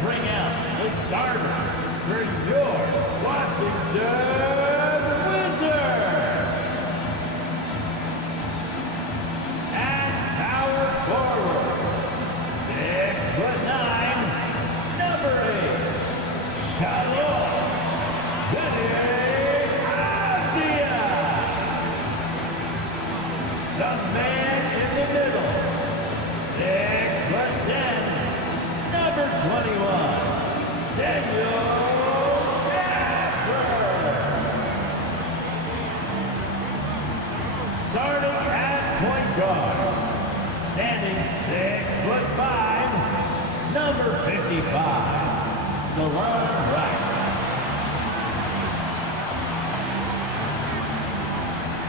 bring out the starters for your Washington Wizards. At power forward, 6'9", number 8, Charlotte Avdia. The man in the middle, 6'10", number 21, Daniel Gafford. Starting at point guard, standing 6'5", number 55, DeLon Wright.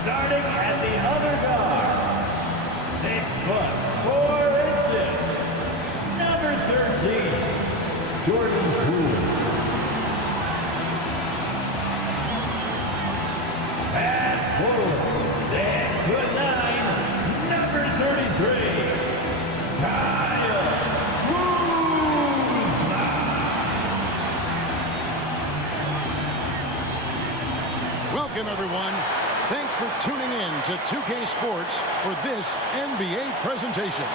Starting at the other guard, 6'4", number 13, Jordan Poole. At forward, 6'9", number 33, Kyle Kuzma. Welcome, everyone. Thanks for tuning in to 2K Sports for this NBA presentation.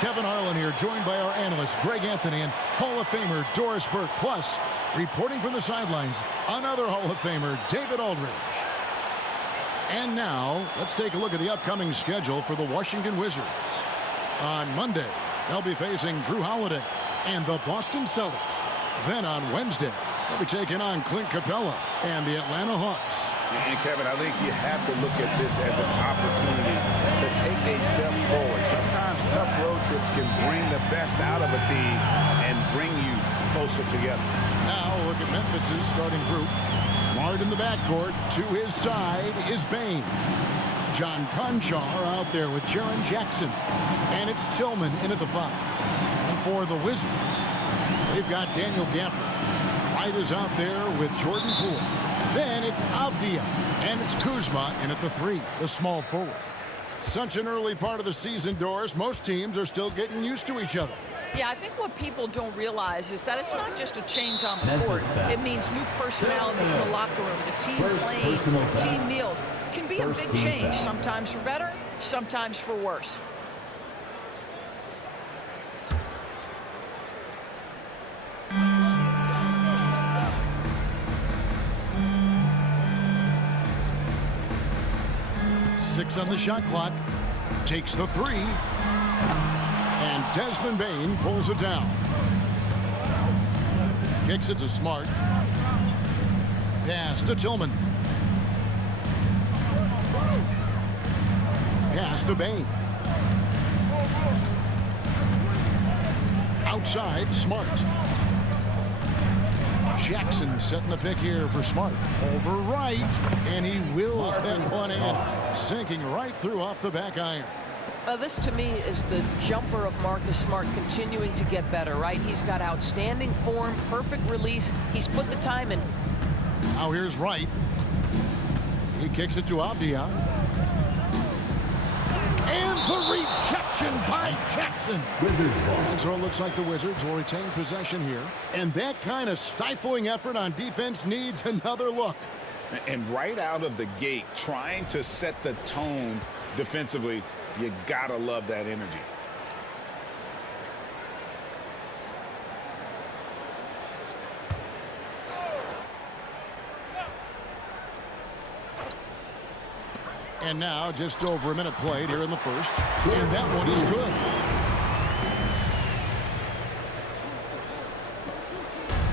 Kevin Harlan here, joined by our analyst, Greg Anthony, and Hall of Famer Doris Burke. Plus, reporting from the sidelines, another Hall of Famer, David Aldridge. And now, let's take a look at the upcoming schedule for the Washington Wizards. On Monday, they'll be facing Drew Holiday and the Boston Celtics. Then on Wednesday, they'll be taking on Clint Capella and the Atlanta Hawks. And Kevin, I think you have to look at this as an opportunity to take a step forward. Sometimes tough road trips can bring the best out of a team and bring you closer together. Now look at Memphis's starting group. Smart in the backcourt. To his side is Bane. John Conchar out there with Jaren Jackson. And it's Tillman in at the 5. And for the Wizards, they've got Daniel Gafford. Wright is out there with Jordan Poole. Then it's Avdia, and it's Kuzma in at the 3, the small forward. Such an early part of the season, Doris. Most teams are still getting used to each other. Yeah, I think what people don't realize is that it's not just a change on the court. It means new personalities in the locker room, the team playing, the team meals. It can be a big change, sometimes for better, sometimes for worse. Six on the shot clock. Takes the 3. And Desmond Bane pulls it down. Kicks it to Smart. Pass to Tillman. Pass to Bane. Outside, Smart. Jackson setting the pick here for Smart. Over Wright, and he wills that one in, sinking right through off the back iron. This, to me, is the jumper of Marcus Smart continuing to get better, right? He's got outstanding form, perfect release. He's put the time in. Now here's Wright. He kicks it to Avdia. And the rejection by Jackson. Wizards ball. And so it looks like the Wizards will retain possession here. And that kind of stifling effort on defense needs another look. And right out of the gate, trying to set the tone defensively, you gotta love that energy. And now just over a minute played here in the first. And that one is good.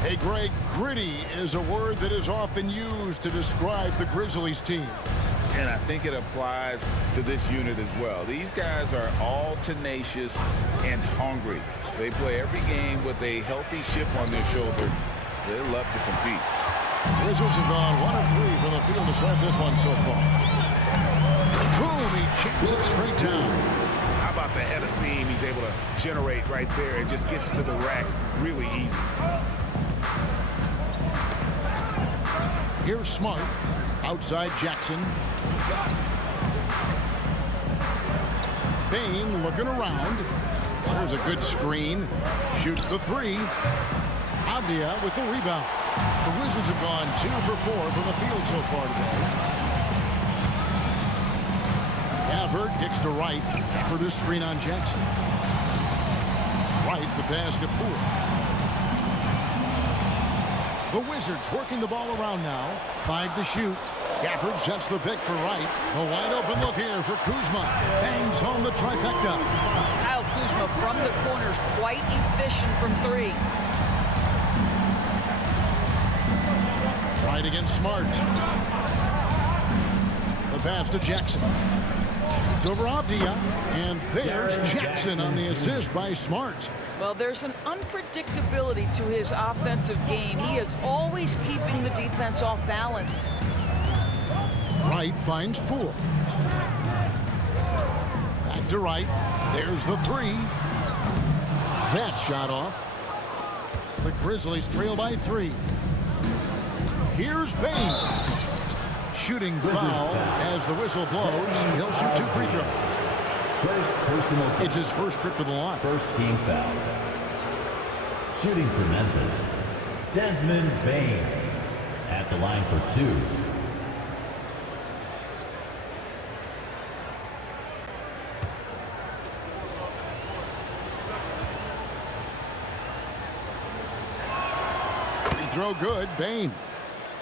Hey, Greg, gritty is a word that is often used to describe the Grizzlies team. And I think it applies to this unit as well. These guys are all tenacious and hungry. They play every game with a healthy chip on their shoulder. They love to compete. Wizards have gone 1 of 3 from the field to start this one so far. Boom, he jams it straight down. How about the head of steam he's able to generate right there and just gets to the rack really easy. Here's Smart. Outside Jackson. Bane looking around. There's a good screen. Shoots the 3. Avdia with the rebound. The Wizards have gone 2 for 4 from the field so far today. Gafford kicks to Wright for the screen on Jackson. Wright the pass to Poole. The Wizards working the ball around now. 5 to shoot. Gafford sets the pick for Wright. A wide open look here for Kuzma. Bangs home the trifecta. Kyle Kuzma from the corners, quite efficient from 3. Right against Smart. The pass to Jackson. Shoots over Avdia. And there's Jackson on the assist by Smart. Well, there's an unpredictability to his offensive game. He is always keeping the defense off balance. Wright finds Poole. Back to Wright. There's the 3. That shot off. The Grizzlies trail by 3. Here's Bane. Shooting foul as the whistle blows. He'll shoot 2 free throws. First personal foul. It's his first trip to the line. First team foul. Shooting for Memphis, Desmond Bane at the line for 2. Free throw good, Bane.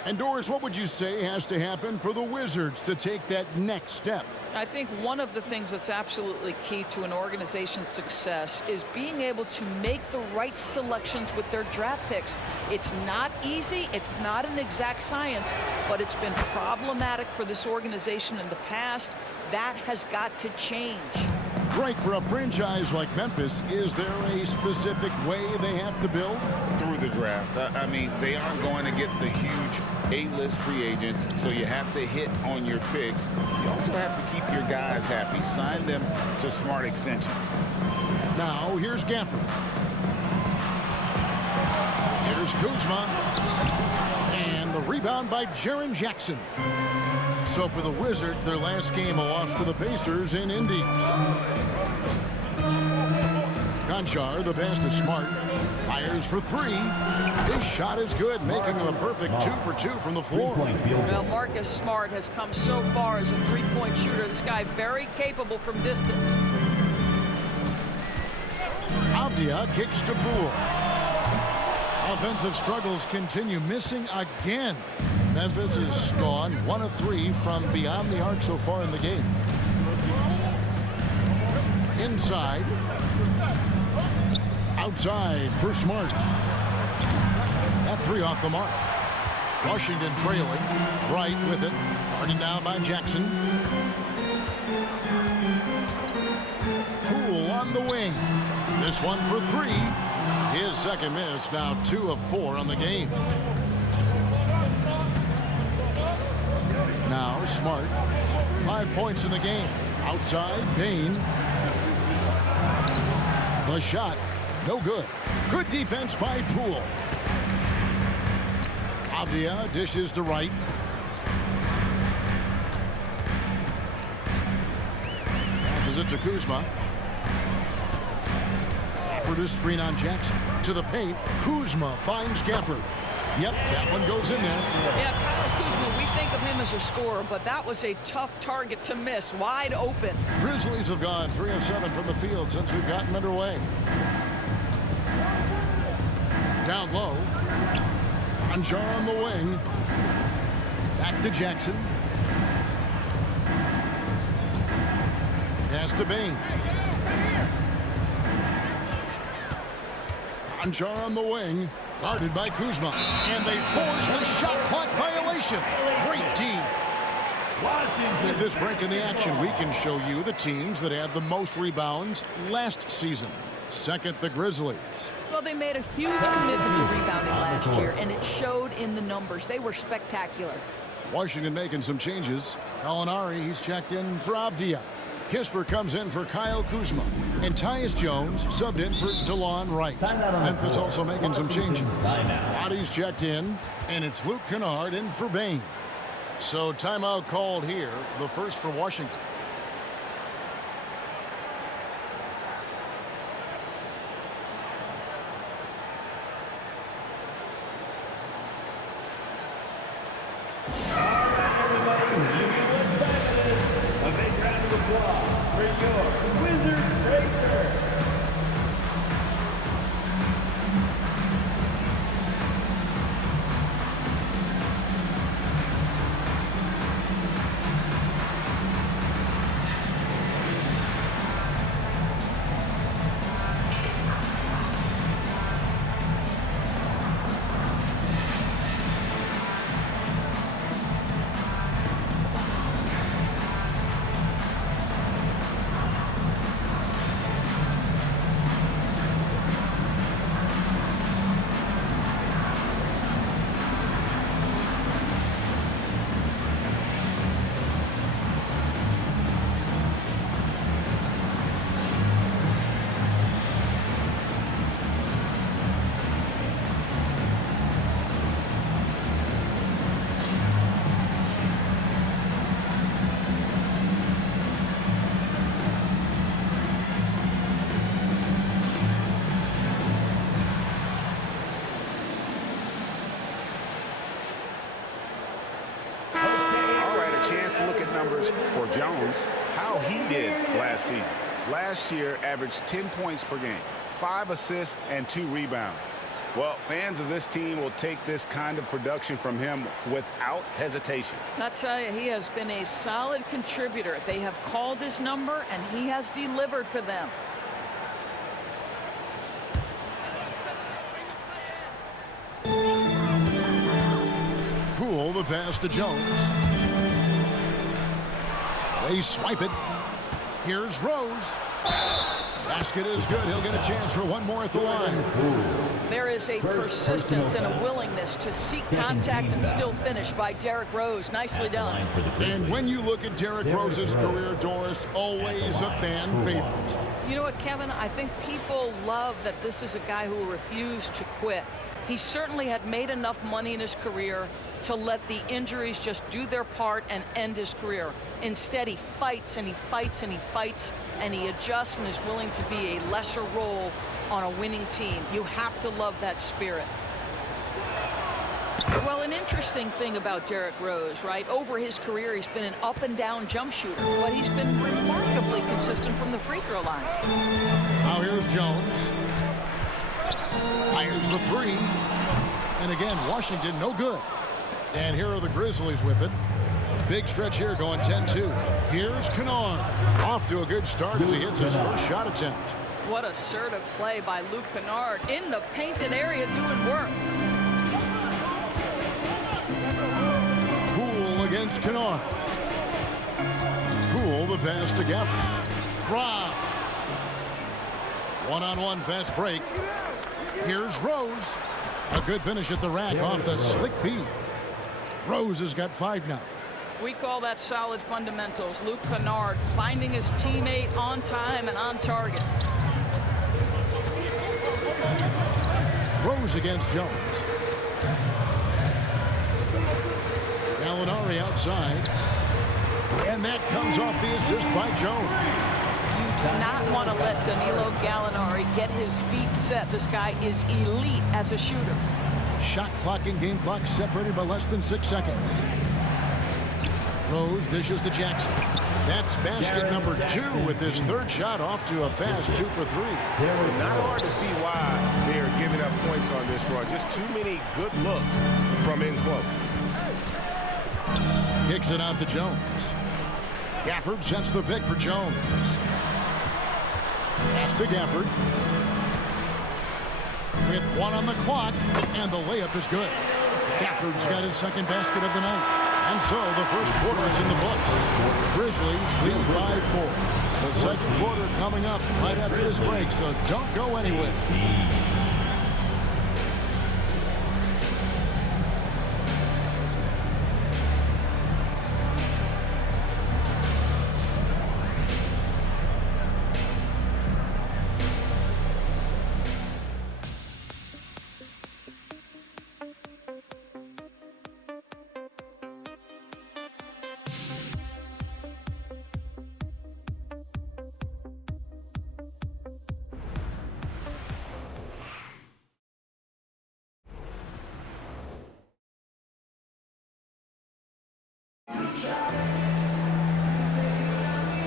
And Doris, what would you say has to happen for the Wizards to take that next step? I think one of the things that's absolutely key to an organization's success is being able to make the right selections with their draft picks. It's not easy, it's not an exact science, but it's been problematic for this organization in the past. That has got to change. Frank, for a franchise like Memphis, is there a specific way they have to build? Through the draft. I mean, they aren't going to get the huge A-list free agents, so you have to hit on your picks. You also have to keep your guys happy. Sign them to smart extensions. Now, here's Gafford. Here's Kuzma. And the rebound by Jaren Jackson. So for the Wizards, their last game, a loss to the Pacers in Indy. Konchar, the pass to Smart, fires for 3. His shot is good, making him a perfect 2 for 2 from the floor. Well, Marcus Smart has come so far as a three-point shooter. This guy very capable from distance. Avdia kicks to Poole. Offensive struggles continue, missing again. Memphis is gone 1 of 3 from beyond the arc so far in the game. Inside. Outside for Smart. That 3 off the mark. Washington trailing. Wright with it. Guarded down by Jackson. Poole on the wing. This one for 3. His second miss, now 2 of 4 on the game. Now Smart. 5 points in the game. Outside, Bane. The shot, no good. Good defense by Poole. Avdia dishes to Wright. Passes it to Kuzma. For this screen on Jackson. To the paint. Kuzma finds Gafford. Yep, that one goes in there. Yeah, Kyle Kuzma, we think of him as a scorer, but that was a tough target to miss. Wide open. Grizzlies have gone 3 of 7 from the field since we've gotten underway. Down low. Konchar on the wing. Back to Jackson. Pass to Bane. Konchar on the wing. Guarded by Kuzma. And they force the shot clock violation. Great team. With this break in the action, we can show you the teams that had the most rebounds last season. Second, the Grizzlies. Well, they made a huge commitment to rebounding last year, and it showed in the numbers. They were spectacular. Washington making some changes. Gallinari, he's checked in for Avdia. Kisper comes in for Kyle Kuzma. And Tyus Jones subbed in for DeLon Wright. Memphis also making some changes. Bodies checked in, and it's Luke Kennard in for Bane. So timeout called here, the first for Washington. everybody, you can look back at this. A big round of applause for your Wizards Breaker. Chance to look at numbers for Jones, how he did last season. Last year averaged 10 points per game, 5 assists and 2 rebounds. Well, fans of this team will take this kind of production from him without hesitation. I'll tell you, he has been a solid contributor. They have called his number and he has delivered for them. Poole, the pass to Jones. They swipe it. Here's Rose. Basket is good. He'll get a chance for one more at the line. There is a persistence and a willingness to seek contact and still finish by Derrick Rose. Nicely done. And when you look at Derrick Rose's career, Doris, always a fan favorite. You know what, Kevin? I think people love that this is a guy who refused to quit. He certainly had made enough money in his career to let the injuries just do their part and end his career. Instead, he fights and he fights and he fights and he adjusts and is willing to be a lesser role on a winning team. You have to love that spirit. Well, an interesting thing about Derrick Rose, right? Over his career, he's been an up-and-down jump shooter, but he's been remarkably consistent from the free throw line. Now here's Jones. Fires the three. And again, Washington, no good. And here are the Grizzlies with it. A big stretch here going 10-2. Here's Kennard. Off to a good start as he hits his first shot attempt. What assertive play by Luke Kennard in the painted area doing work. Poole against Kennard. Poole the pass to Gafford. Rob. One-on-one fast break. Here's Rose. A good finish at the rack off the slick feed. Rose has got 5 now. We call that solid fundamentals. Luke Kennard finding his teammate on time and on target. Rose against Jones. Gallinari outside. And that comes off the assist by Jones. You do not want to let Danilo Gallinari get his feet set. This guy is elite as a shooter. Shot clock and game clock separated by less than 6 seconds. Rose dishes to Jackson. That's basket number 2 with his third shot off to a fast 2 for 3. Not hard to see why they are giving up points on this run. Just too many good looks from in close. Kicks it out to Jones. Gafford sets the pick for Jones. Pass to Gafford. With 1 on the clock, and the layup is good. Gafford's got his second basket of the night. And so the first quarter is in the books. Grizzlies lead by 4. The second quarter coming up right after this break, so don't go anywhere.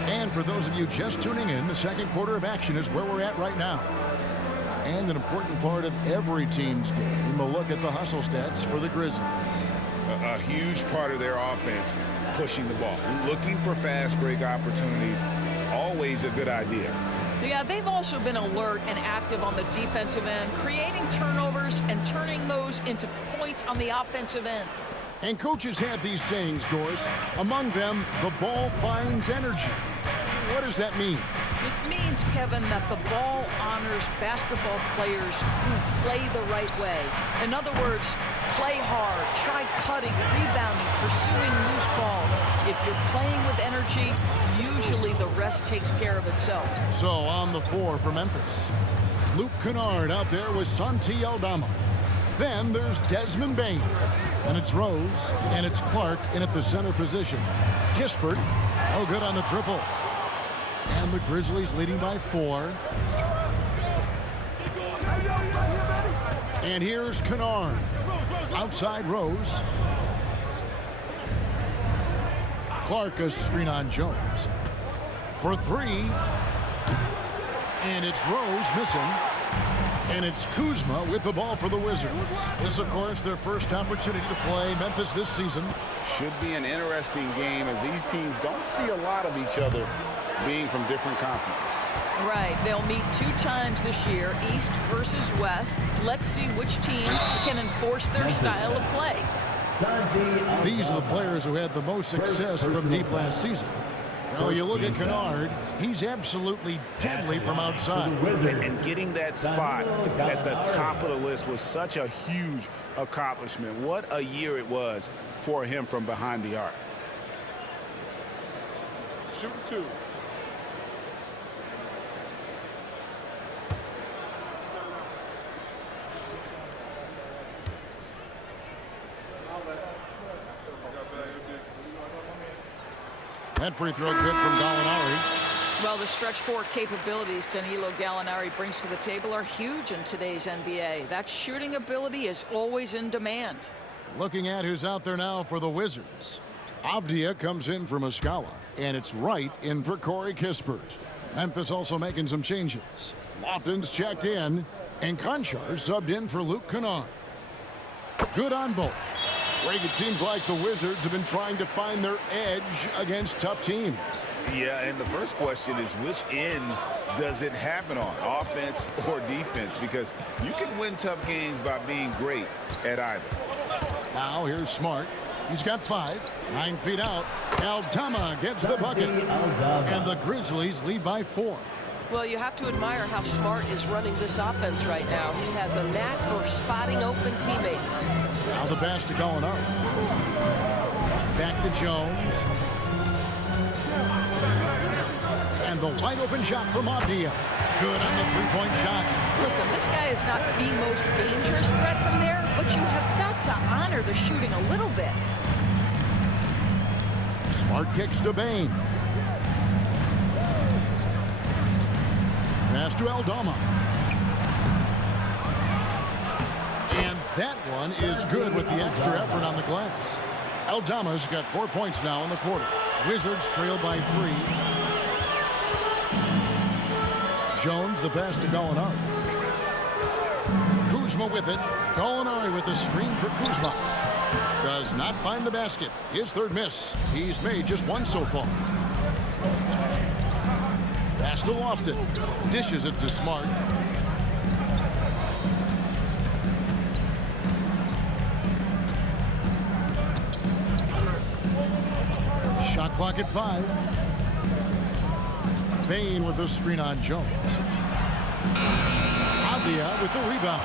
And for those of you just tuning in, the second quarter of action is where we're at right now. And an important part of every team's game, a look at the hustle stats for the Grizzlies. A huge part of their offense, pushing the ball. Looking for fast break opportunities, always a good idea. Yeah, they've also been alert and active on the defensive end, creating turnovers and turning those into points on the offensive end. And coaches have these sayings, Doris. Among them, the ball finds energy. What does that mean? It means, Kevin, that the ball honors basketball players who play the right way. In other words, play hard, try cutting, rebounding, pursuing loose balls. If you're playing with energy, usually the rest takes care of itself. So on the floor for Memphis, Luke Kennard out there with Santi Aldama. Then there's Desmond Bane. And it's Rose, and it's Clark in at the center position. Kispert, oh good on the triple. And the Grizzlies leading by 4. And here's Kennard. Outside Rose. Clark a screen on Jones. For 3. And it's Rose missing. And it's Kuzma with the ball for the Wizards. This, of course, their first opportunity to play Memphis this season. Should be an interesting game as these teams don't see a lot of each other being from different conferences. Right. They'll meet 2 times this year, East versus West. Let's see which team can enforce their style of play. These are the players who had the most success from deep last season. Well, you look at Kennard, he's absolutely deadly from outside. And getting that spot at the top of the list was such a huge accomplishment. What a year it was for him from behind the arc. Shooting 2. That free throw good from Gallinari. Well, the stretch 4 capabilities Danilo Gallinari brings to the table are huge in today's NBA. That shooting ability is always in demand. Looking at who's out there now for the Wizards. Avdia comes in for Muscala, and it's Wright in for Corey Kispert. Memphis also making some changes. Lofton's checked in, and Conchar subbed in for Luke Kennard. Good on both. Greg, it seems like the Wizards have been trying to find their edge against tough teams. Yeah, and the first question is which end does it happen on, offense or defense? Because you can win tough games by being great at either. Now here's Smart. He's got 5, 9 feet out. Aldama gets the bucket, and the Grizzlies lead by 4. Well, you have to admire how Smart is running this offense right now. He has a knack for spotting open teammates. Now the pass to Gallinari. Back to Jones. And the wide open shot from Avdia. Good on the three-point shot. Listen, this guy is not the most dangerous threat from there, but you have got to honor the shooting a little bit. Smart kicks to Bane. Pass to Aldama. And that one is good with the extra effort on the glass. Aldama's got 4 points now in the quarter. Wizards trail by 3. Jones, the pass to Gallinari. Kuzma with it. Gallinari with the screen for Kuzma. Does not find the basket. His 3rd miss. He's made just 1 so far. Pass to Lofton. Dishes it to Smart. Shot clock at 5. Bane with the screen on Jones. Avdia with the rebound.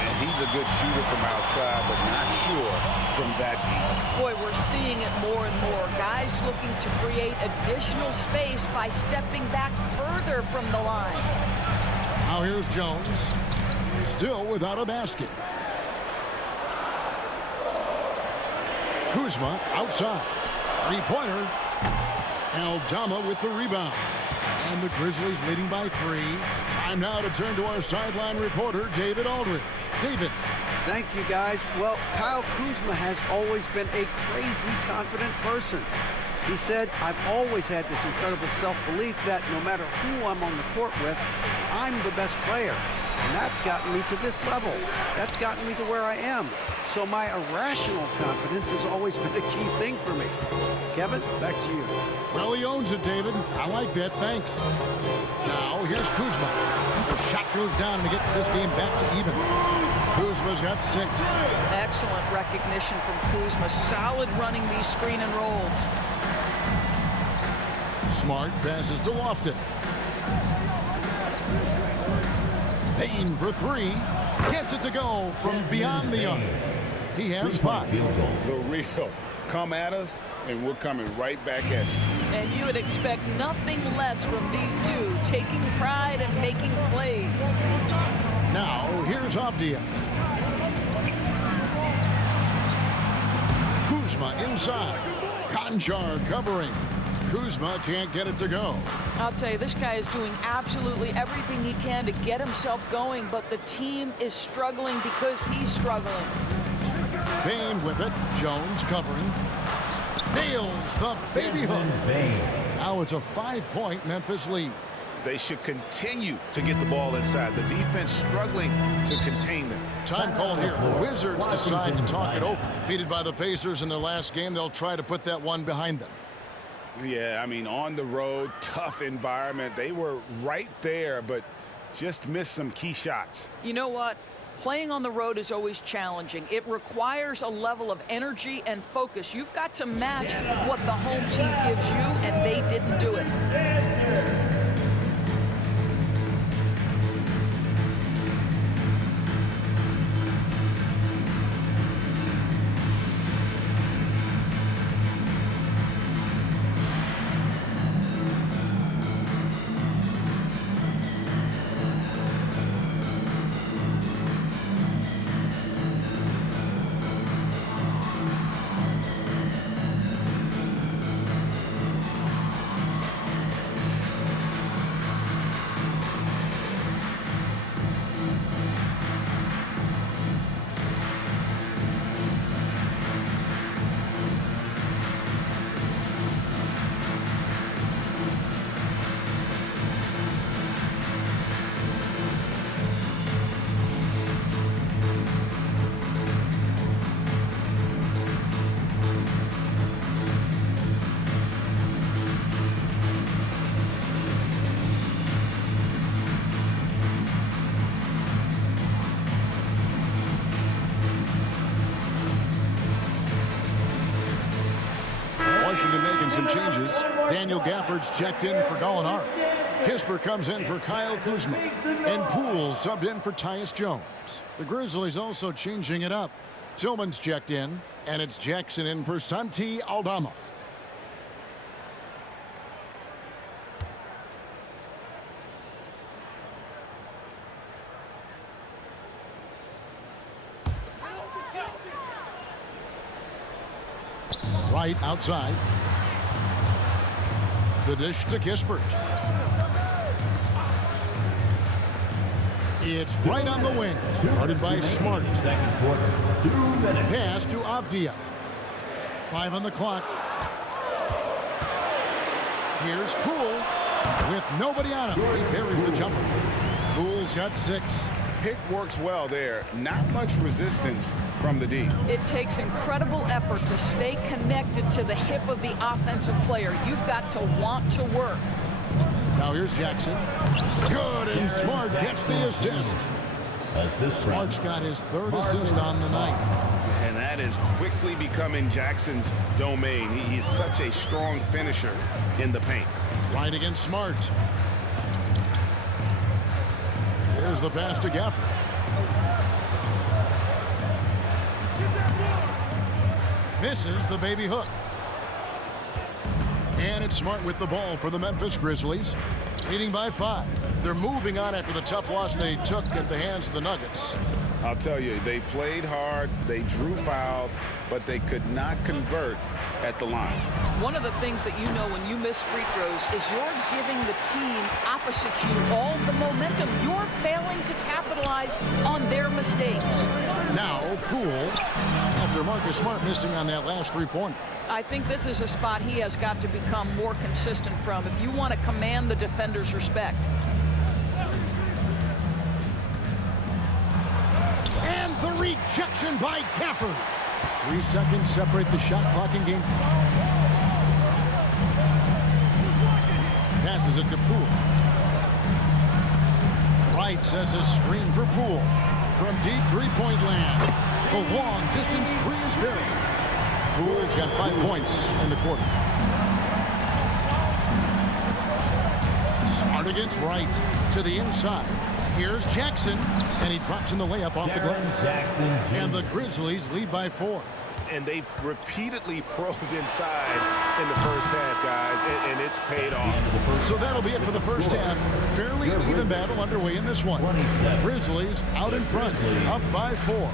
And he's a good shooter from outside, but not sure from that deep. Boy, we're seeing it more and more. Guys looking to create additional space by stepping back further from the line. Now here's Jones. Still without a basket. Kuzma outside. 3-pointer. Aldama with the rebound. And the Grizzlies leading by 3. Time now to turn to our sideline reporter, David Aldridge. David. Thank you, guys. Well, Kyle Kuzma has always been a crazy confident person. He said, I've always had this incredible self-belief that no matter who I'm on the court with, I'm the best player. And that's gotten me to this level. That's gotten me to where I am. So my irrational confidence has always been a key thing for me. Kevin, back to you. Well, he owns it, David. I like that. Thanks. Now, here's Kuzma. The shot goes down and he gets this game back to even. Kuzma's got 6. Excellent recognition from Kuzma. Solid running these screen and rolls. Smart passes to Lofton. Payne for 3. Gets it to go from beyond the arc. He has 5. The real. Come at us, and we're coming right back at you. And you would expect nothing less from these two, taking pride and making plays. Now, here's Avdia. Kuzma inside. Konchar covering. Kuzma can't get it to go. I'll tell you, this guy is doing absolutely everything he can to get himself going, but the team is struggling because he's struggling. Payne with it. Jones covering. Nails the baby hook. Now it's a 5-point Memphis lead. They should continue to get the ball inside. The defense struggling to contain them. Time called here. The Wizards decide to talk it over. Defeated by the Pacers in their last game, they'll try to put that one behind them. Yeah, I mean, on the road, tough environment. They were right there, but just missed some key shots. You know what? Playing on the road is always challenging. It requires a level of energy and focus. You've got to match what the home team gives you, and they didn't do it. Washington making some changes. Daniel Gafford's checked in for Gallinari. Kispert comes in for Kyle Kuzma. And Poole subbed in for Tyus Jones. The Grizzlies also changing it up. Tillman's checked in, and it's Jackson in for Santi Aldama. Right outside. The dish to Kispert. It's right on the wing. Guarded by Smart. Second quarter. 2 minutes. Pass to Avdia. 5 on the clock. Here's Poole with nobody on him. He buries the jumper. Poole's got 6. Pick works well there. Not much resistance from the D. It takes incredible effort to stay connected to the hip of the offensive player. You've got to want to work. Now here's Jackson. Good, and Smart gets the assist. Smart's got his 3rd assist on the night. And that is quickly becoming Jackson's domain. He's such a strong finisher in the paint. Right against Smart. There's the pass to Gafford. Misses the baby hook. And it's Smart with the ball for the Memphis Grizzlies. Leading by 5. They're moving on after the tough loss they took at the hands of the Nuggets. I'll tell you, they played hard, they drew fouls, but they could not convert at the line. One of the things that you know when you miss free throws is you're giving the team opposite you all the momentum. You're failing to capitalize on their mistakes. Now, Poole, after Marcus Smart missing on that last three-pointer. I think this is a spot he has got to become more consistent from if you want to command the defender's respect. And the rejection by Gafford. 3 seconds separate the shot clock in game. Passes it to Poole. Wright sets a screen for Poole. From deep three-point land. The long distance three is buried. Poole's got 5 points in the quarter. Smart against Wright to the inside. Here's Jackson, and he drops in the layup off the glass. And the Grizzlies lead by 4. And they've repeatedly probed inside in the first half, guys, and it's paid off. So that'll be it for the first half. Fairly even battle underway in this one. Grizzlies out in front, up by 4.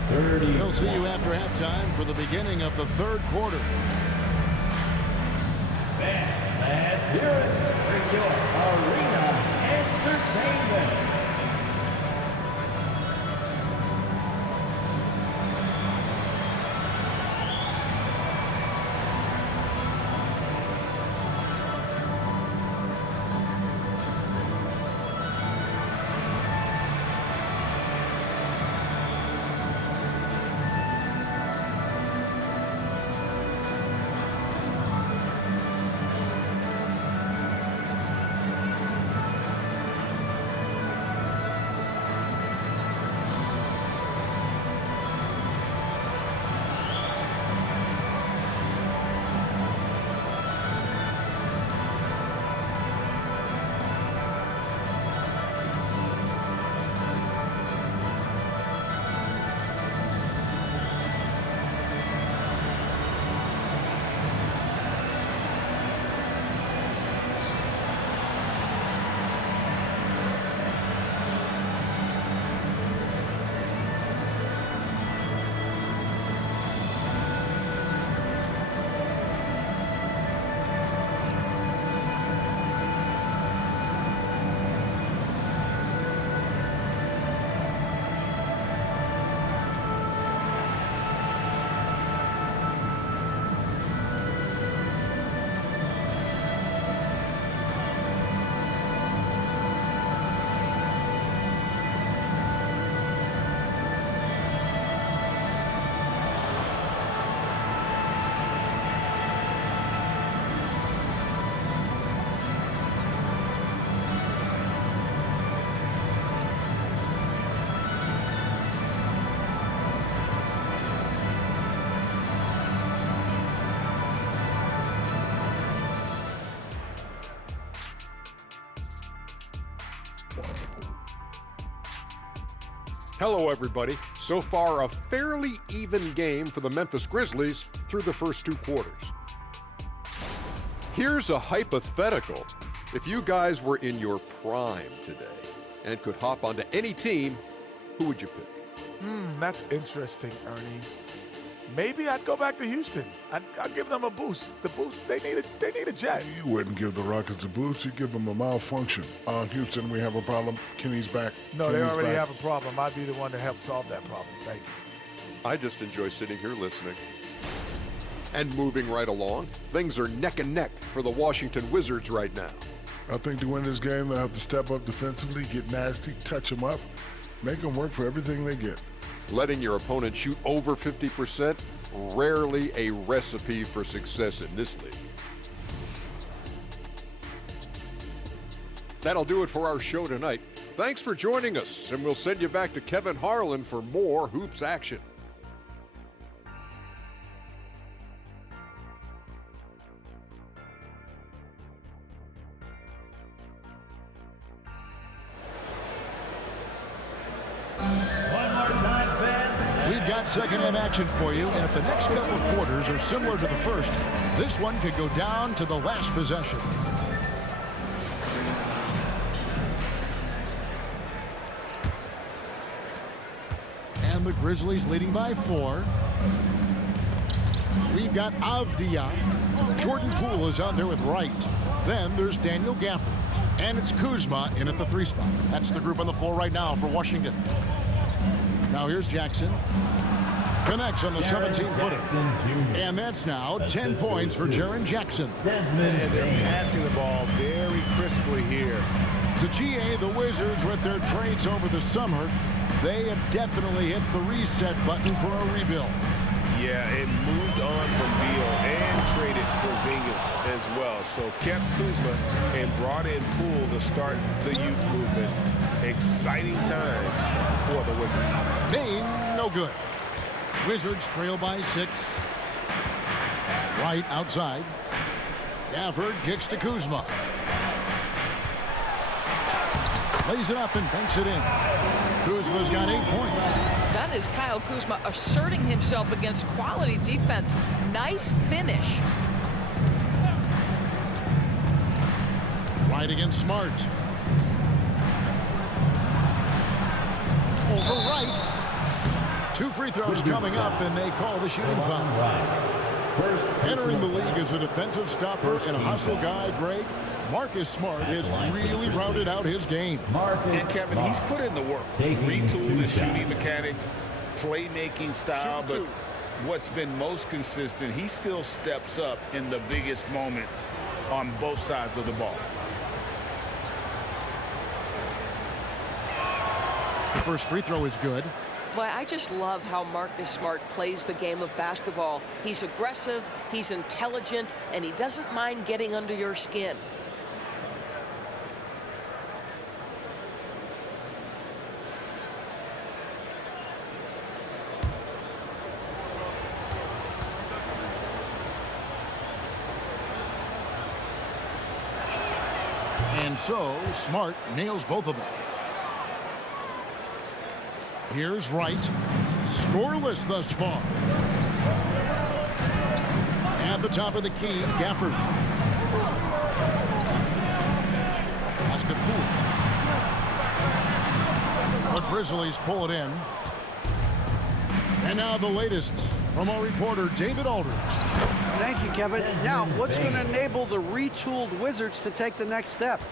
We'll see you after halftime for the beginning of the third quarter. Let's hear it for your Arena Entertainment. Hello, everybody. So far, a fairly even game for the Memphis Grizzlies through the first 2 quarters. Here's a hypothetical. If you guys were in your prime today and could hop onto any team, who would you pick? That's interesting, Ernie. Maybe I'd go back to Houston. I'd give them a boost. The boost, they need a jet. You wouldn't give the Rockets a boost. You'd give them a malfunction. Houston, we have a problem. Kenny's back. No, they already have a problem. I'd be the one to help solve that problem. Thank you. I just enjoy sitting here listening. And moving right along, things are neck and neck for the Washington Wizards right now. I think to win this game, they'll have to step up defensively, get nasty, touch them up, make them work for everything they get. Letting your opponent shoot over 50%, rarely a recipe for success in this league. That'll do it for our show tonight. Thanks for joining us, and we'll send you back to Kevin Harlan for more hoops action. We've got second half action for you, and if the next couple quarters are similar to the first, this one could go down to the last possession. And And the Grizzlies leading by 4. We've got Avdia. Jordan Poole is out there with Wright. Then there's Daniel Gafford. And it's Kuzma in at the 3 spot. That's the group on the floor right now for Washington. Now here's Jackson. Connects on the 17-footer. And that's now 10 points for Jaren Jackson. And they're passing the ball very crisply here. To GA, the Wizards with their trades over the summer, they have definitely hit the reset button for a rebuild. Yeah, it moved on from Beal and traded Porzingis as well. So kept Kuzma and brought in Poole to start the youth movement. Exciting times for the Wizards. Bane, no good. Wizards trail by 6. Wright outside. Gafford kicks to Kuzma. Lays it up and banks it in. Kuzma's got 8 points. That is Kyle Kuzma asserting himself against quality defense. Nice finish. Wright against Smart. Over Wright. 2 free throws coming up, and they call the shooting foul. Entering the league as a defensive stopper and a hustle guy, Greg, Marcus Smart has really rounded out his game. And Kevin, he's put in the work. Retooled his shooting mechanics, playmaking style, but what's been most consistent, he still steps up in the biggest moments on both sides of the ball. The first free throw is good. Well, I just love how Marcus Smart plays the game of basketball. He's aggressive, he's intelligent, and he doesn't mind getting under your skin. And so, Smart nails both of them. Here's Wright. Scoreless thus far. At the top of the key, Gafford. That's the Poole. The Grizzlies pull it in. And now the latest from our reporter, David Aldridge. Thank you, Kevin. Now, what's going to enable the retooled Wizards to take the next step?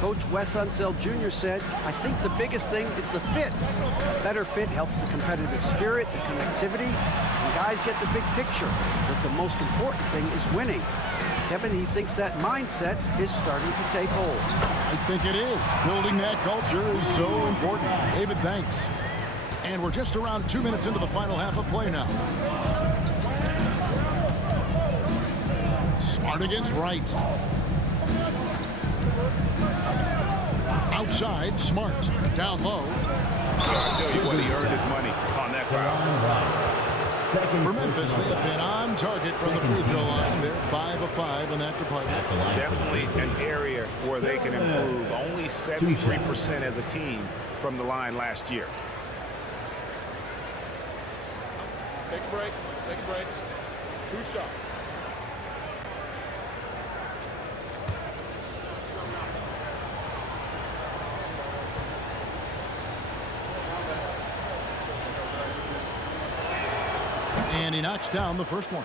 Coach Wes Unseld Jr. said, I think the biggest thing is the fit. Better fit helps the competitive spirit, the connectivity, and guys get the big picture. But the most important thing is winning. Kevin, he thinks that mindset is starting to take hold. I think it is. Building that culture is so important. David, thanks. And we're just around 2 minutes into the final half of play now. Smart against Wright. Outside, Smart. Down low. I'll tell you what, he earned his money on that foul. For Memphis, they have been on target from the free throw line. They're 5 of 5 in that department. Definitely an area where they can improve. Only 73% as a team from the line last year. Take a break. Take a break. 2 shots. And he knocks down the first one.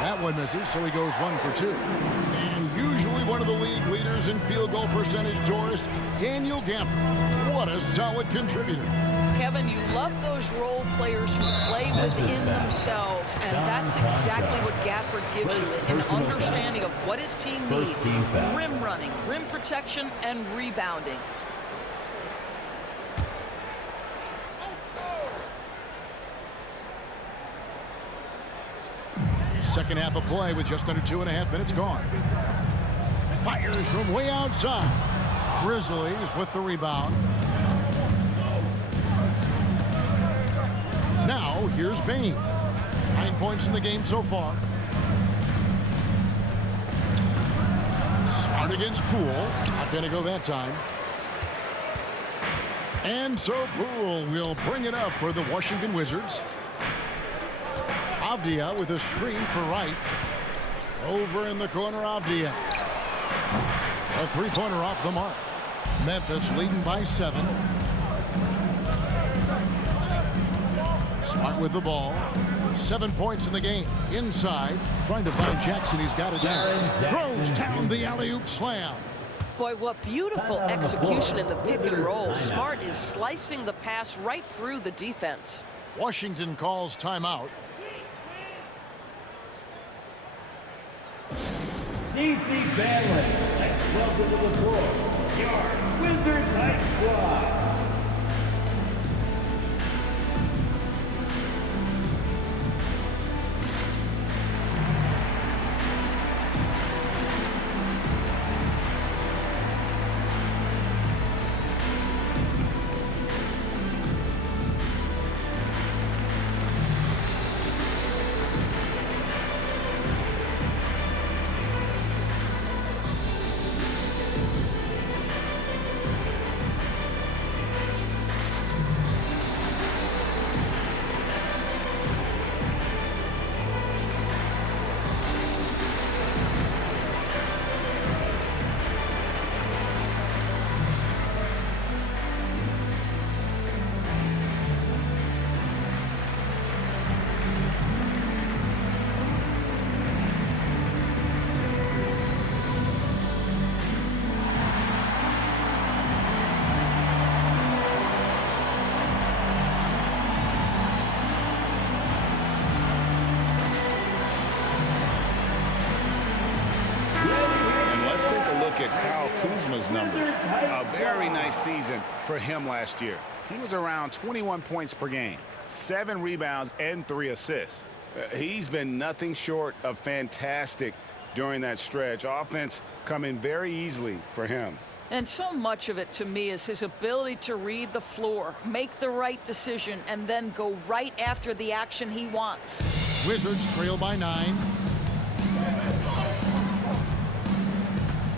That one misses, so he goes 1 for 2. And usually one of the league leaders in field goal percentage, Doris, Daniel Gafford. What a solid contributor. Kevin, you love those role players who play within themselves, and that's exactly what Gafford gives you, an understanding of what his team needs. Rim running, rim protection, and rebounding. Second half of play with just under 2.5 minutes gone. Fires from way outside. Grizzlies with the rebound. Now here's Bane. 9 points in the game so far. Smart against Poole. Not going to go that time. And so Poole will bring it up for the Washington Wizards. Avdia with a screen for Wright. Over in the corner, Avdia. A three-pointer off the mark. Memphis leading by 7. Smart with the ball. 7 points in the game. Inside, trying to find Jackson. He's got it down. Throws down the alley-oop slam. Boy, what beautiful execution in the pick and roll. Smart is slicing the pass right through the defense. Washington calls timeout. DC Banley. Next, welcome to the floor, your Wizards Hype Squad. At Kyle Kuzma's numbers. A very nice season for him last year. He was around 21 points per game, 7 rebounds, and 3 assists. He's been nothing short of fantastic during that stretch. Offense coming very easily for him. And so much of it, to me, is his ability to read the floor, make the right decision, and then go right after the action he wants. Wizards trail by 9.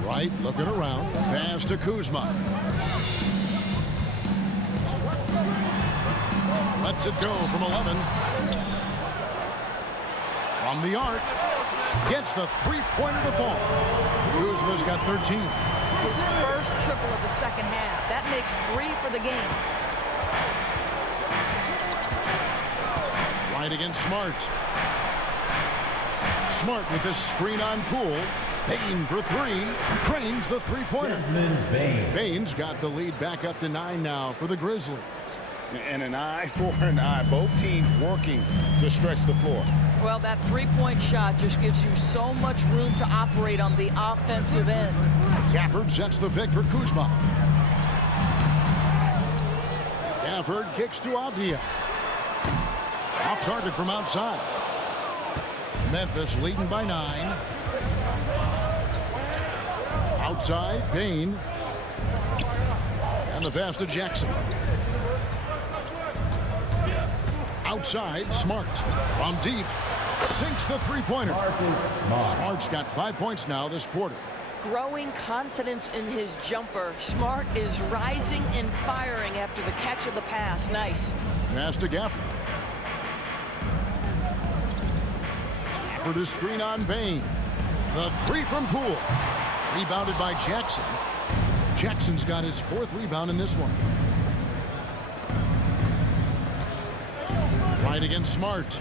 Wright looking around. Pass to Kuzma. Lets it go from 11. From the arc. Gets the three-pointer to fall. Kuzma's got 13. His first triple of the second half. That makes 3 for the game. Wright against Smart. Smart with this screen on Poole. Bane for 3. Cranes the three-pointer. Desmond Bane. Bane's got the lead back up to 9 now for the Grizzlies. And an eye for an eye. Both teams working to stretch the floor. Well, that three-point shot just gives you so much room to operate on the offensive end. Gafford sets the pick for Kuzma. Gafford kicks to Avdia. Off target from outside. Memphis leading by 9. Outside, Bane. And the pass to Jackson. Outside, Smart. From deep. Sinks the three-pointer. Smart's got 5 points now this quarter. Growing confidence in his jumper. Smart is rising and firing after the catch of the pass. Nice. Pass to Gafford. Gafford is screen on Bane. The 3 from Poole. Rebounded by Jackson. Jackson's got his 4th rebound in this one. Right against Smart.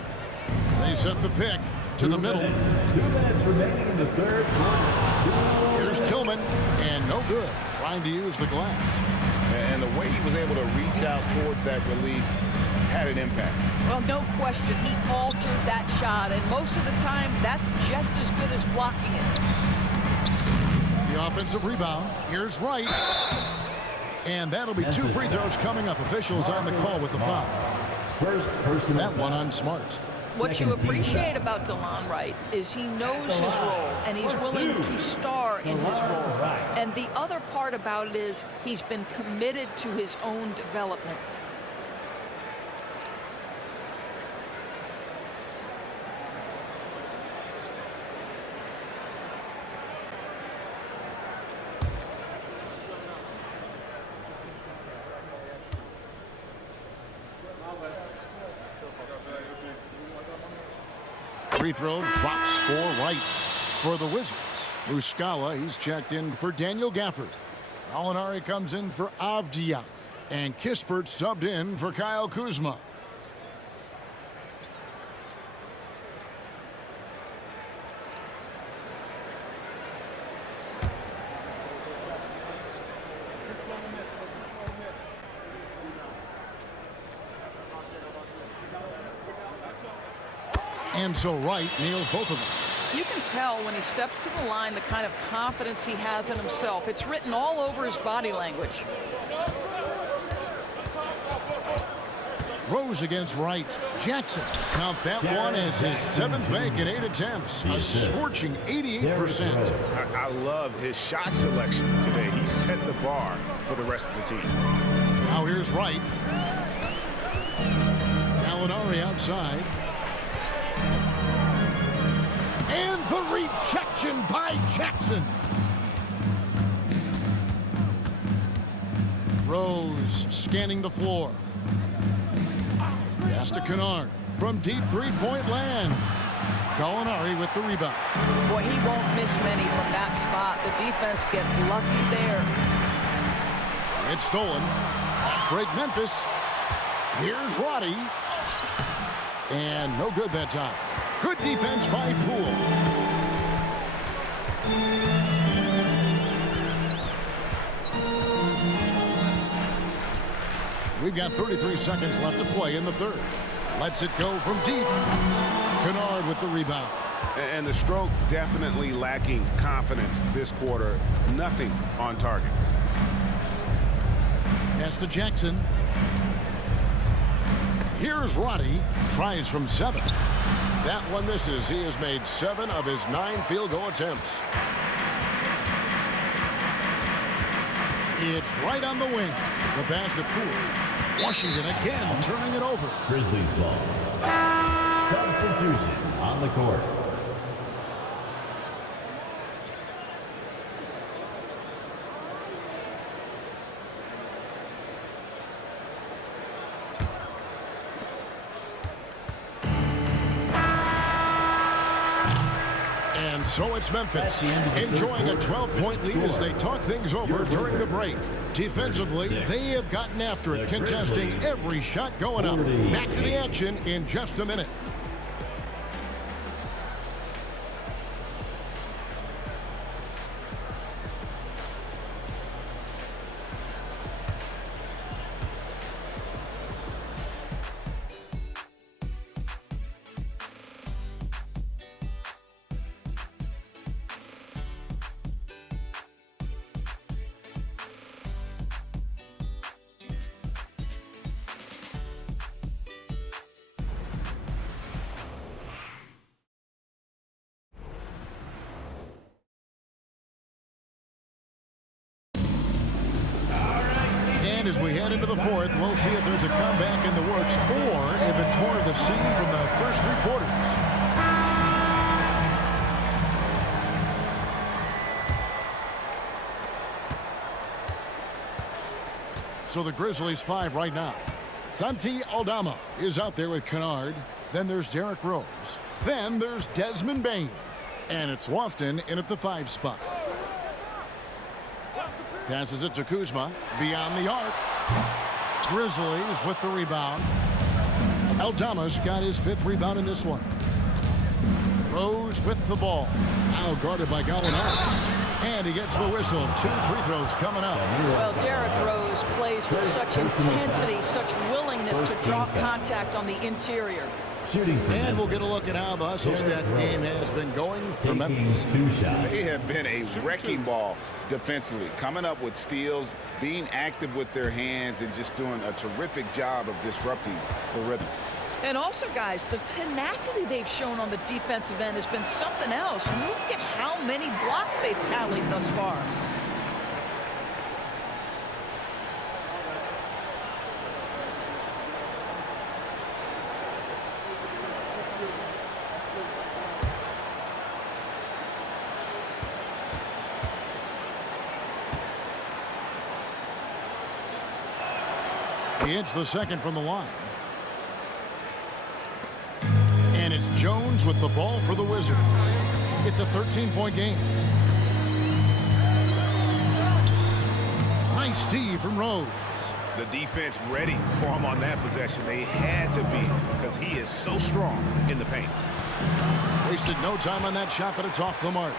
They set the pick to the middle. 2 minutes remaining in the third quarter. Here's Tillman, and no good. Trying to use the glass. And the way he was able to reach out towards that release had an impact. Well, no question, he altered that shot, and most of the time, that's just as good as blocking it. The offensive rebound. Here's Wright. And that'll be 2 free throws coming up. Officials on the call with the foul. First person. That one on Smart. What you appreciate about DeLon Wright is he knows his role, and he's willing to star in his role. And the other part about it is he's been committed to his own development. Free throw drops for Wright for the Wizards. Muscala, he's checked in for Daniel Gafford. Gallinari comes in for Avdia. And Kispert subbed in for Kyle Kuzma. And so Wright nails both of them. You can tell when he steps to the line the kind of confidence he has in himself. It's written all over his body language. Rose against Wright. Jackson count that one as his 7th make in 8 attempts. A scorching 88%. I love his shot selection today. He set the bar for the rest of the team. Now here's Wright. Gallinari outside. And the rejection by Jackson. Rose scanning the floor. Pass to Kennard from deep three-point land. Gallinari with the rebound. Boy, he won't miss many from that spot. The defense gets lucky there. It's stolen. Fast break Memphis. Here's Roddy. And no good that time. Good defense by Poole. We've got 33 seconds left to play in the third. Lets it go from deep. Kennard with the rebound. And the Stroke definitely lacking confidence this quarter. Nothing on target. Pass to Jackson. Here's Roddy. Tries from 7. That one misses. He has made 7 of his 9 field goal attempts. It's right on the wing. The pass to Poole. Washington again turning it over. Grizzlies ball. Substitution on the court. And so it's Memphis enjoying a 12-point lead as they talk things over during the break. Defensively, they have gotten after it, contesting every shot going up. Back to the action in just a minute. As we head into the fourth, we'll see if there's a comeback in the works or if it's more of the same from the first 3 quarters. So the Grizzlies 5 right now. Santi Aldama is out there with Kennard. Then there's Derrick Rose. Then there's Desmond Bane. And it's Lofton in at the 5 spot. Passes it to Kuzma, beyond the arc. Grizzlies with the rebound. Aldama's got his 5th rebound in this one. Rose with the ball. Now guarded by Gallinari. And he gets the whistle. 2 free throws coming up. Well, Derrick Rose plays with such intensity, such willingness to draw contact on the interior. And we'll get a look at how the hustle stat game has been going for Memphis. They have been a wrecking ball defensively, coming up with steals, being active with their hands, and just doing a terrific job of disrupting the rhythm. And also, guys, the tenacity they've shown on the defensive end has been something else. Look at how many blocks they've tallied thus far. He hits the second from the line. And it's Jones with the ball for the Wizards. It's a 13-point game. Nice D from Rose. The defense ready for him on that possession. They had to be because he is so strong in the paint. Wasted no time on that shot, but it's off the mark.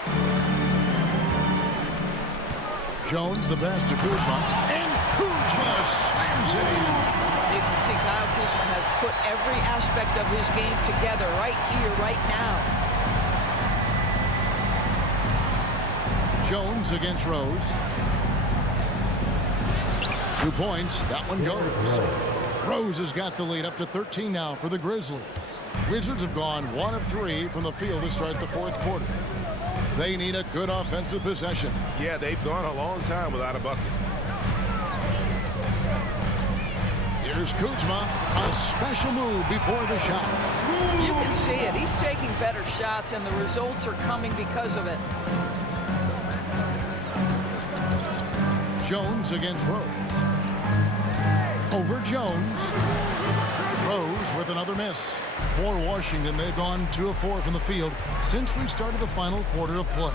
Jones, the pass to Kuzma, and Kuzma slams it in. You can see Kyle Kuzma has put every aspect of his game together right here, right now. Jones against Rose. 2 points. That one goes. Rose has got the lead up to 13 now for the Grizzlies. Wizards have gone 1 of 3 from the field to start the fourth quarter. They need a good offensive possession. Yeah, they've gone a long time without a bucket. Here's Kuzma. A special move before the shot. You can see it. He's taking better shots, and the results are coming because of it. Jones against Rose. Over Jones. Rose with another miss. For Washington, they've gone 2 of 4 from the field since we started the final quarter of play.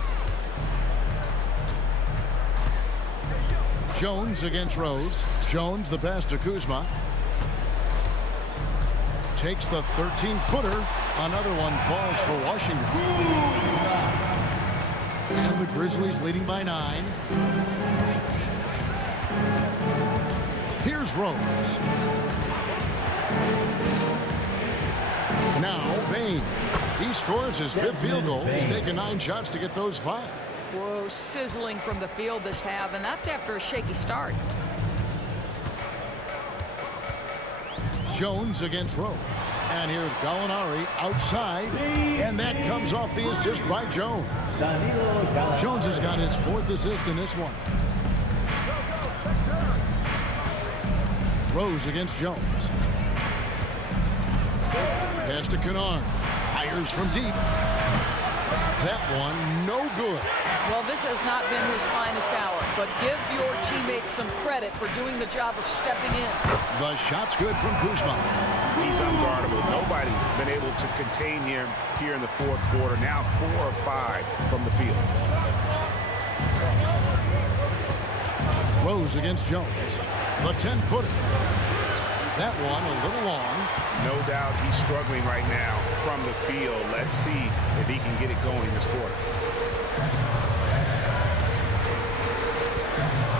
Jones against Rose. Jones, the pass to Kuzma. Takes the 13-footer. Another one falls for Washington. And the Grizzlies leading by 9. Here's Rose. Now Bane. He scores his 5th field goal. He's taken 9 shots to get those 5. Whoa, sizzling from the field this half, and that's after a shaky start. Jones against Rose. And here's Gallinari outside. And that comes off the assist by Jones. Jones has got his 4th assist in this one. Rose against Jones. Pass to Kennard. Fires from deep. That one no good. Well, this has not been his finest hour, but give your teammates some credit for doing the job of stepping in. The shot's good from Kuzma. He's unguardable. Nobody been able to contain him here in the fourth quarter. Now 4 of 5 from the field. Rose against Jones. The 10-footer. That one a little long. No doubt he's struggling right now from the field. Let's see if he can get it going this quarter.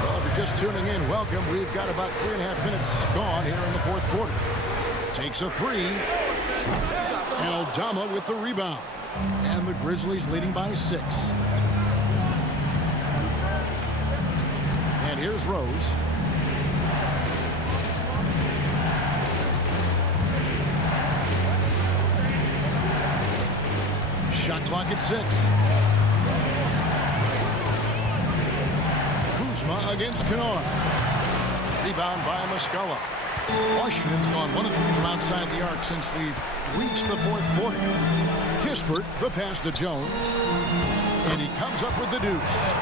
Well, if you're just tuning in, welcome. We've got about 3.5 minutes gone here in the fourth quarter. Takes a 3. Aldama with the rebound. And the Grizzlies leading by 6. And here's Rose. Shot clock at 6. Kuzma against Kennard. Rebound by Muscala. Washington's gone 1 of 3 from outside the arc since we've reached the fourth quarter. Kispert, the pass to Jones. And he comes up with the deuce.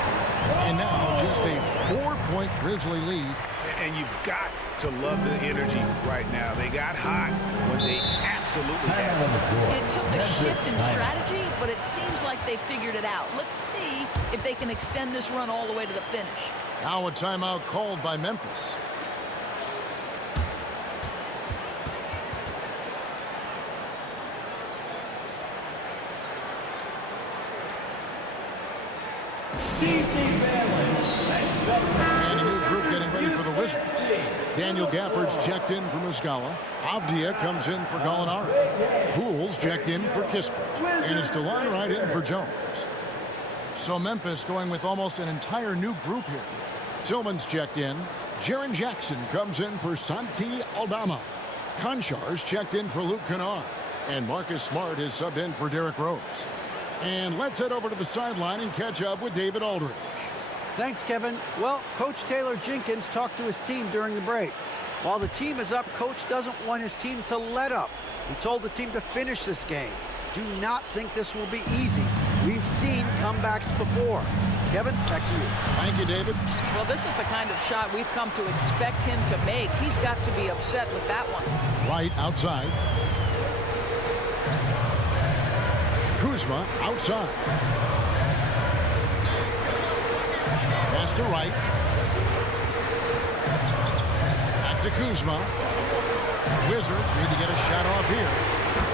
And now just a 4-point Grizzly lead. And you've got to love the energy right now. They got hot when they absolutely had to. It took a shift in strategy, but it seems like they figured it out. Let's see if they can extend this run all the way to the finish. Now a timeout called by Memphis. And a new group getting ready for the Wizards. Daniel Gafford's checked in for Muscala. Avdia comes in for Gallinari. Pools checked in for Kispert. And it's DeLon Wright in for Jones. So Memphis going with almost an entire new group here. Tillman's checked in. Jaren Jackson comes in for Santi Aldama. Konchar's checked in for Luke Kennard. And Marcus Smart is subbed in for Derrick Rose. And let's head over to the sideline and catch up with David Aldridge. Thanks, Kevin. Well, Coach Taylor Jenkins talked to his team during the break. While the team is up, Coach doesn't want his team to let up. He told the team to finish this game. Do not think this will be easy. We've seen comebacks before. Kevin, back to you. Thank you, David. Well, this is the kind of shot we've come to expect him to make. He's got to be upset with that one. Wright outside. Kuzma outside. Pass to right. Back to Kuzma. Wizards need to get a shot off here.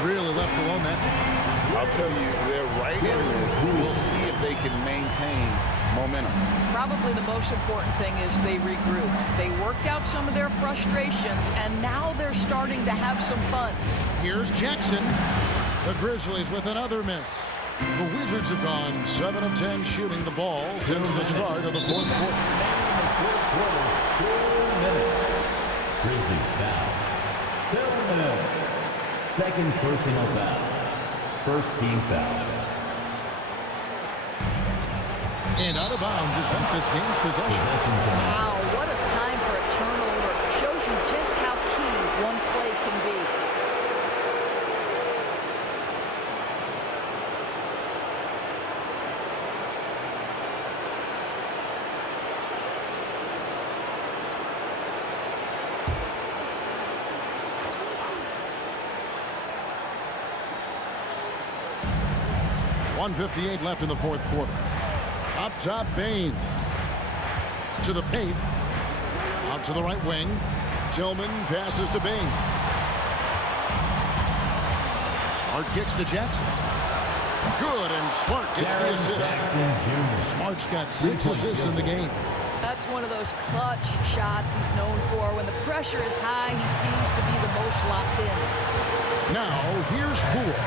Really left alone that time. I'll tell you, they're right in this. We'll see if they can maintain momentum. Probably the most important thing is they regrouped. They worked out some of their frustrations, and now they're starting to have some fun. Here's Jackson. The Grizzlies with another miss. The Wizards have gone 7 of 10 shooting the ball since the start of the fourth quarter. 2 minutes. Grizzlies foul. 2 minutes. Second personal foul. First team foul. And out of bounds is Memphis gains possession. Wow, what a time for a turnover. Shows you just how key one play can be. .158 left in the fourth quarter. Up top, Bane. To the paint. Out to the right wing. Tillman passes to Bane. Smart kicks to Jackson. Good, and Smart gets the assist. Smart's got 6 assists in the game. That's one of those clutch shots he's known for. When the pressure is high, he seems to be the most locked in. Now, here's Poole.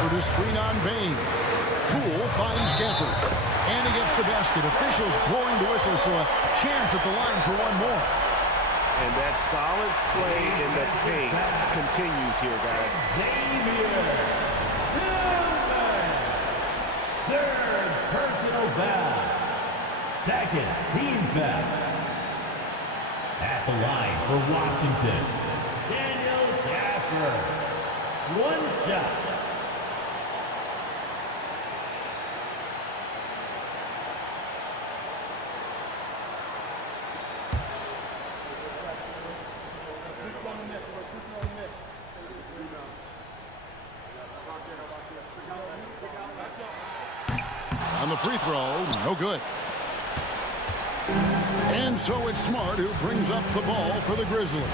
For the screen on Bane. Poole finds Gafford. And he gets the basket. Officials blowing the whistle, so a chance at the line for one more. And that solid play in the paint continues here, guys. Xavier Tillman. Third personal foul. Second team foul. At the line for Washington, Daniel Gafford. One shot. On the free throw, no good. And so it's Smart who brings up the ball for the Grizzlies.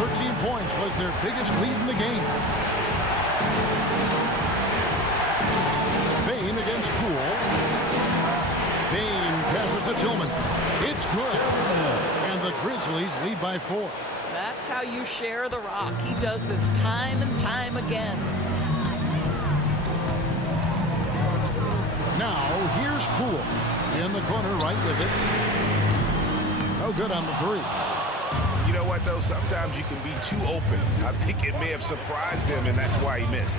13 points was their biggest lead in the game. Bane against Poole. Bane passes to Tillman. It's good. And the Grizzlies lead by 4. That's how you share the rock. He does this time and time again. Now, here's Poole. In the corner, right with it. No good on the 3. You know what, though? Sometimes you can be too open. I think it may have surprised him, and that's why he missed.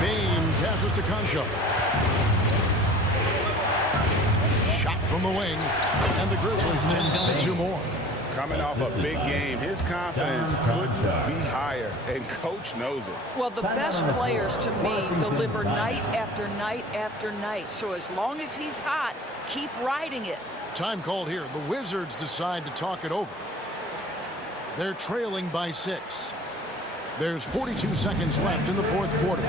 Bane passes to Concho. Shot from the wing. And the Grizzlies take down 2 more. Coming off a big game, his confidence couldn't be higher, and Coach knows it. Well, the best players, to me, deliver night after night after night. So as long as he's hot, keep riding it. Time called here. The Wizards decide to talk it over. They're trailing by 6. There's 42 seconds left in the fourth quarter.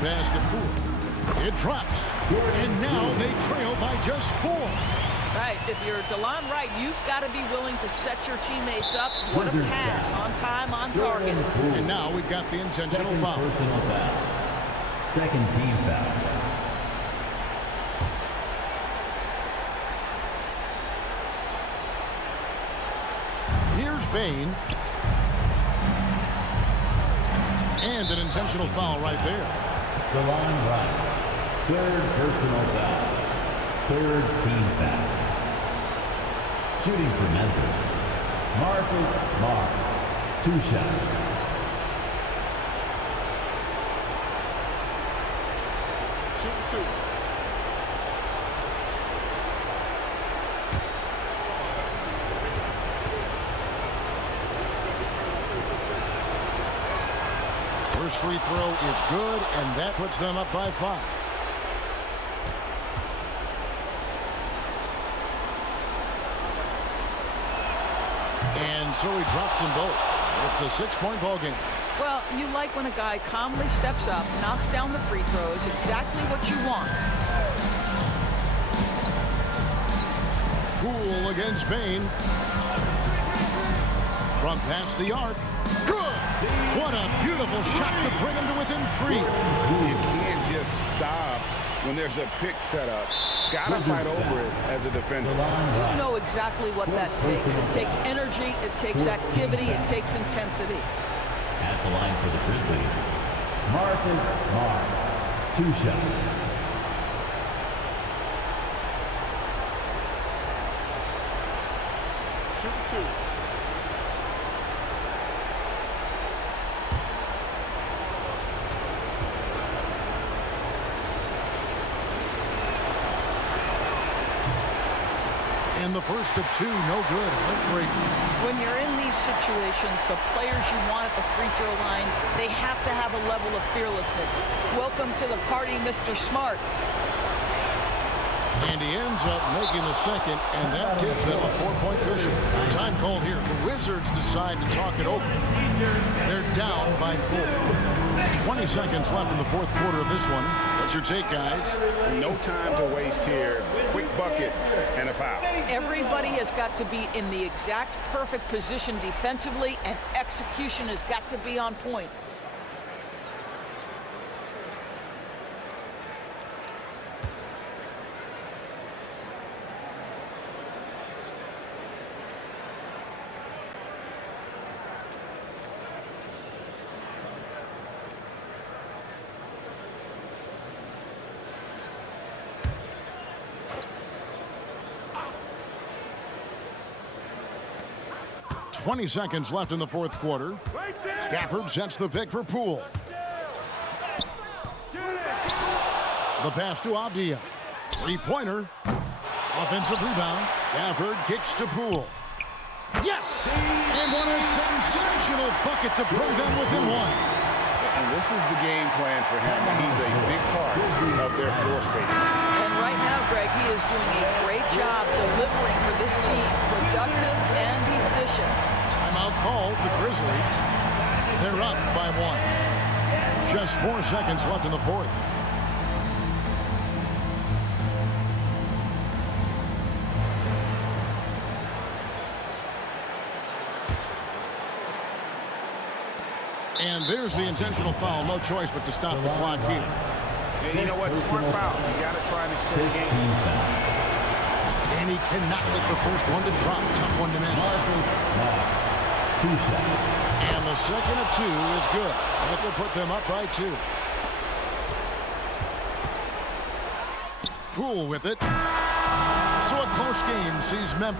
pass to Poole. It drops. And now they trail by just 4. Right, if you're DeLon Wright, you've got to be willing to set your teammates up. What a pass, on time, on target. And now we've got the intentional foul. Personal foul. Second team foul. Here's Bane. And an intentional foul right there. DeLon Wright. Third personal foul. Third team foul. Shooting for Memphis, Marcus Smart. 2 shots. Shoot 2. First free throw is good, and that puts them up by 5. And so he drops them both. It's a 6-point ball game. Well, you like when a guy calmly steps up, knocks down the free throws, exactly what you want. Poole against Bane. From past the arc. Good! What a beautiful shot to bring him to within 3. You can't just stop when there's a pick set up. Gotta fight over it as a defender. You know exactly what that takes. It takes energy, it takes activity, it takes intensity. At the line for the Grizzlies, Marcus Smart. 2 shots. Shoot 2. And the first of 2, no good. Heartbreaking. When you're in these situations, the players you want at the free throw line, they have to have a level of fearlessness. Welcome to the party, Mr. Smart. And he ends up making the second, and that gives them a 4-point cushion. Time called here. The Wizards decide to talk it over. They're down by 4. 20 seconds left in the fourth quarter of this one. What's your take, guys? No time to waste here. Quick bucket and a foul. Everybody has got to be in the exact perfect position defensively, and execution has got to be on point. Right 20 seconds left in the fourth quarter. Gafford sets the pick for Poole. The pass to Avdia. 3-pointer. Offensive rebound. Gafford kicks to Poole. Yes! And what a sensational bucket to bring them within 1. And this is the game plan for him. He's a big part of their floor space. And right now, Greg, he is doing a great job delivering for this team. Productive and efficient. Timeout called, the Grizzlies. They're up by 1. Just 4 seconds left in the fourth. And there's the intentional foul. No choice but to stop the clock here. And you know what? Smart foul. You got to try and extend the game. And he cannot get the first one to drop. Tough one to miss. 2 shots. And the second of 2 is good. That will put them up by 2. Poole with it. So a close game sees Memphis.